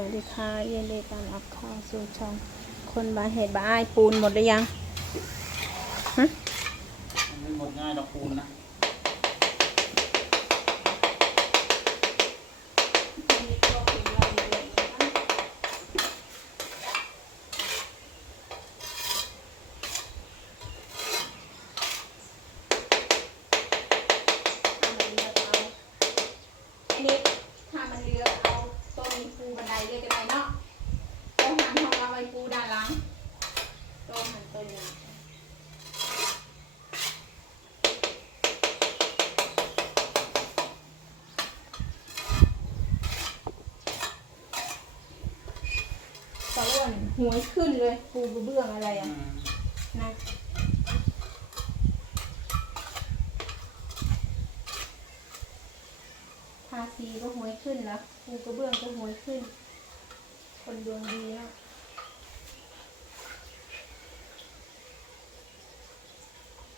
วัสดีค่ะยินดีต้อนรับเข้าสู่ช่องคนบาเหตุบาอายปูนหมดหรือยังฮะไม่หมดง่ายดอกปูนนะ อันนี้ถ้ามันเลือกเอาต้นปูบันไดเรียกกันไดเนาะโต๊ะหันของเราไว้ปูด้านหลังโต๊ะหันต้นยางตะ ล่วนหัวขึ้นเลยปูกระเบื้องอะไรอือะมนะทาสีก็หวยขึ้นแล้วปูกระเบื้องก็หวยขึ้น คนดวงดีแล้ว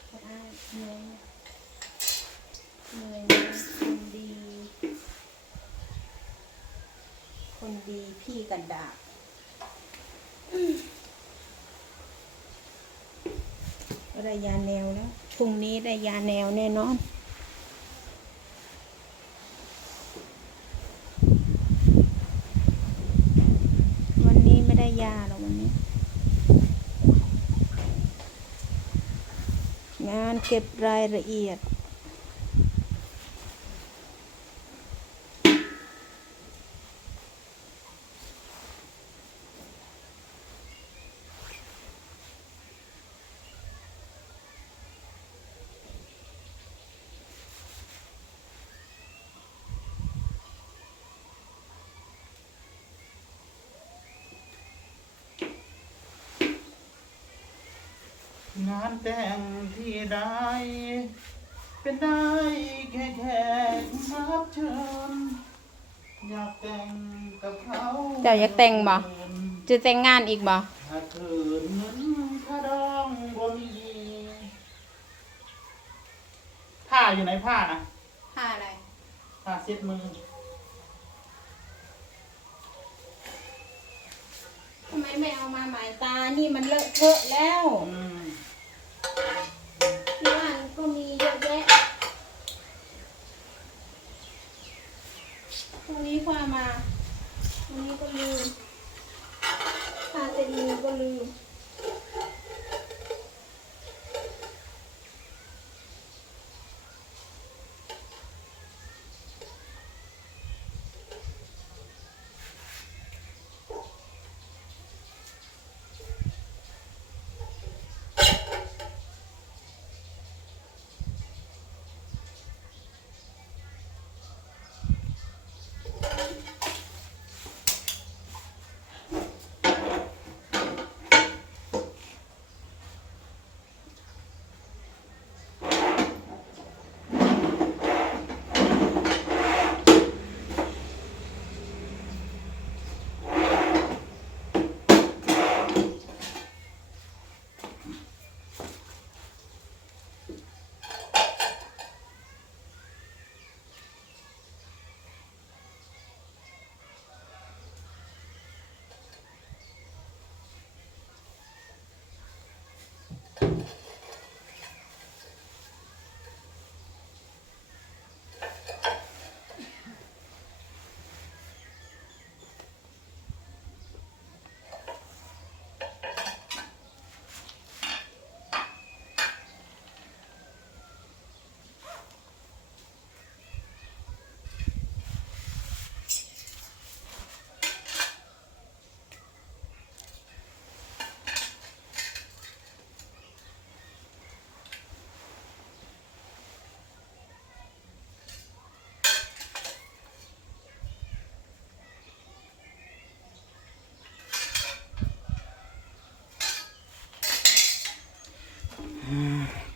คนอ้ายเหนื่อยนะเหนื่อยนะคนดี คนดีพี่กันดาบ ได้ยาแนวแล้วพรุ่งนี้ได้ยาแนวแน่นอนวันนี้ไม่ได้ยาหรอกวันนี้ งานเก็บรายละเอียด งานแต่งที่ใดเป็นได้แค่แขกรับเชิญอยากแต่งกับเขาเจ้าอยากแต่งบ่ จะแต่งงานอีกบ่ถ้าคืนเงินค่าดองบ่มีผ้าอยู่ไหนผ้านะผ้าอะไรผ้าเซ็ตมือ ทำไมไม่เอามาหมายตา นี่มันเลอะเทอะแล้ว อืม ที่บ้านก็มีเยอะแยะพรุ่งนี้ค่อยเอามาวันนี้ก็ลืมผ้าเต็มมือ ก็ลืม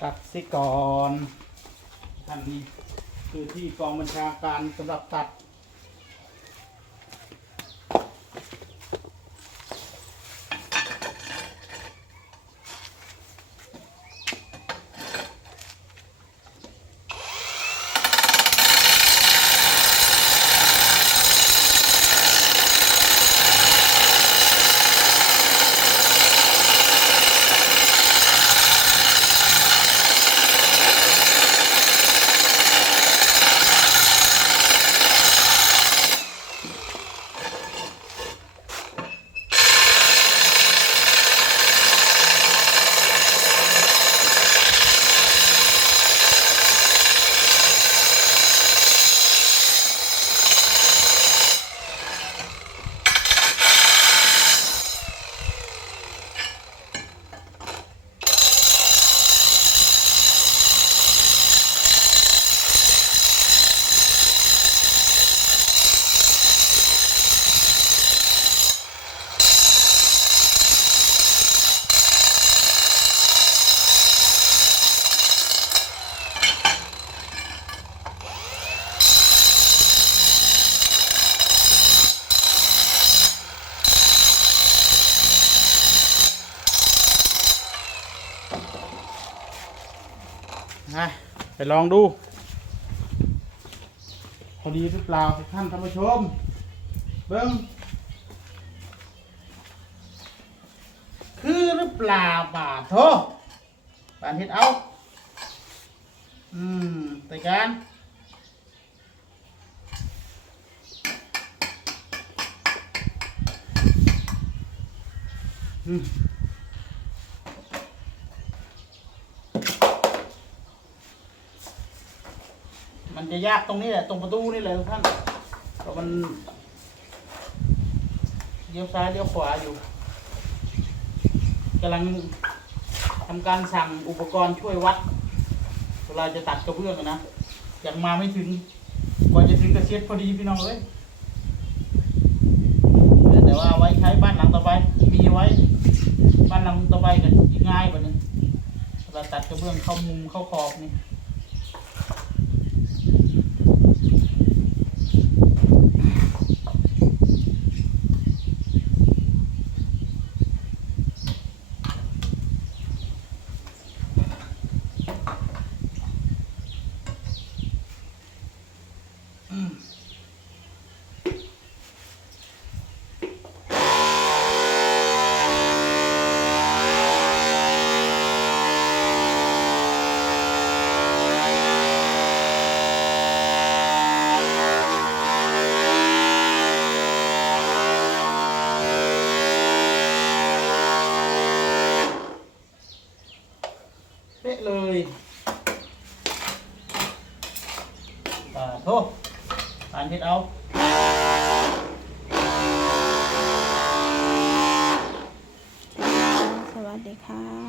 ตัดสิก่อนท่านนี้คือที่กองบัญชาการสำหรับตัด นะไปลองดู พอดีหรือเปล่าท่านท่านผู้ชม เบิ้งคือหรือเปล่าบาทโทปานเฮ็ดเอา อืมแต่การอืม มันจะยากตรงนี้แหละตรงประตูนี่แหละทุกท่านเพราะมันเลี้ยวซ้ายเลี้ยวขวาอยู่กำลังทำการสั่งอุปกรณ์ช่วยวัดเวลาจะตัดกระเบื้องอะนะยังมาไม่ถึงกว่าจะถึงกระเช็ดพอดีพี่น้องเอ้ยแต่ว่าเอาไว้ใช้บ้านหลังต่อไป มีไว้ บ้านหลังต่อไปกันง่ายกว่านี้เวลาตัดกระเบื้องเข้ามุมเข้าขอบนี่ เป๊ะเลยอ่าโทษอ่านเฮ็ดเอาสวัสดีค่ะ